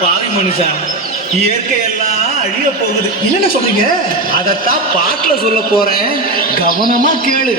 பாவி மனுஷா, இயற்கை எல்லாம் அழிய போகுது. என்னென்ன சொல்றீங்க? அதத்தான் பாட்டுல சொல்ல போறேன், கவனமா கேளு.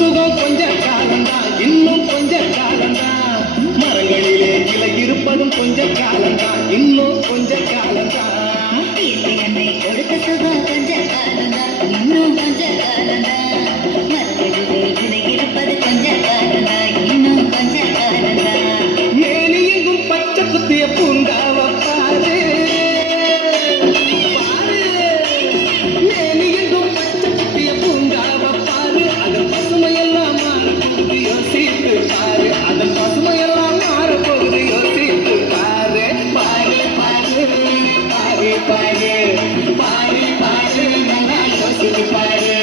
சுகம் கொஞ்ச காலம்தான், இன்னும் கொஞ்ச காலம்தான். மரங்களிலே கிளை இருப்பதும் கொஞ்ச காலம்தான், இன்னும் கொஞ்ச காலம்தான். என்னை கொடுத்த சுகம் கொஞ்ச காலம்தான், இன்னும் கொஞ்ச காலம்தான். மரங்களிலே கிளை இருப்பது கொஞ்ச காலம்தான், இன்னும் கொஞ்ச காலம்தான். மேனி எங்கும் பச்சை குத்திய பூங்காவ பாரு, மேனி எங்கும் பச்சை குத்திய பூங்காவ பாரு. அதன் பசுமையெல்லாம் மாறப்போகுது, யோசித்து பாரு. அதன் பசுமையெல்லாம் மாறப்போகுது, யோசித்து பாரு. பாரு பாரு பாரு பாரு பாரு பாரு, நல்லா யோசித்து பாரு.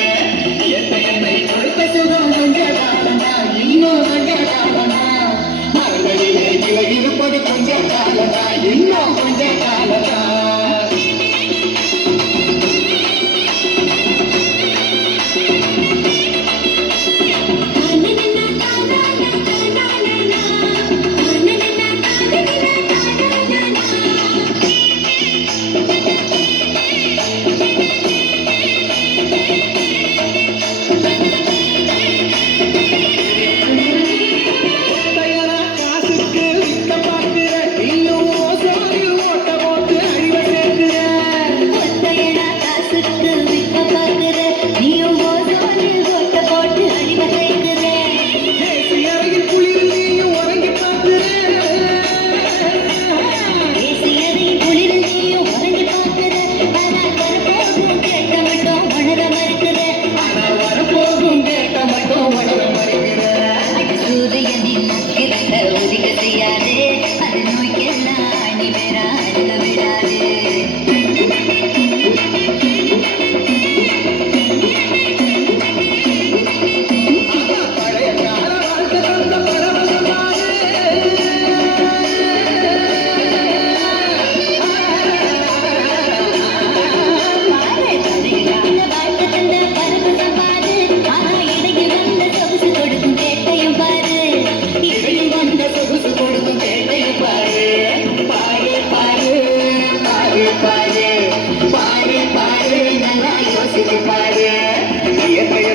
என்னை கொடுத்த சுகம் கொஞ்ச காலம்தான், இன்னும் கொஞ்ச காலம்தான். மரங்களிலே கிளை இருப்பது கொஞ்ச காலம்தான், இன்னும் கொஞ்ச காலம்தான்.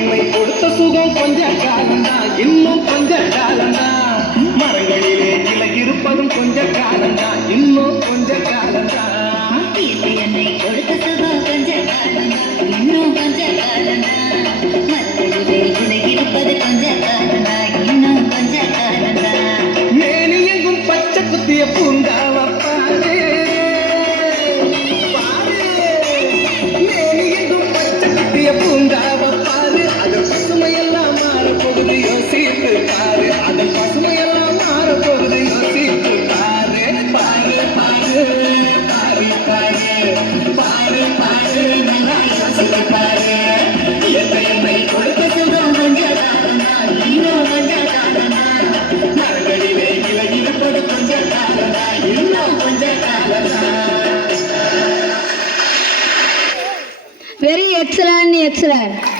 என்னை கொடுத்த சுகம் கொஞ்ச காலம்தான், இன்னும் கொஞ்ச காலம்தான். மரங்களிலே கிளை இருப்பதும் கொஞ்ச காலம்தான், இன்னும் கொஞ்ச காலம்தான். என்னை கொடுத்த சுகம் கொஞ்ச காலம்தான், இன்னும் கொஞ்ச காலம்தான். மரங்களிலே கிளை இருப்பது கொஞ்ச காலம்தான், இன்னும் கொஞ்ச காலம்தான். மேனி எங்கும் பச்சை குத்திய பூங்காவ பாரு, மேனி எங்கும் பச்சை குத்திய பூங்காவ பாரு. அதன் பசுமையெல்லாம் மாறப்போகுது, யோசித்து பாரு. அதன் பசுமையெல்லாம் மாறப்போகுது, யோசித்து பாரு. பாரு பாரு பாரு பாரு பாரு பாரு, நல்லா யோசித்து பாரு. என்னை கொடுத்த சுகம் கொஞ்ச காலம்தான், இன்னும் கொஞ்ச காலம்தான். மரங்களிலே கிளை இருப்பது கொஞ்ச காலம்தான், இன்னும் கொஞ்ச காலம்தான். Very excellent, excellent.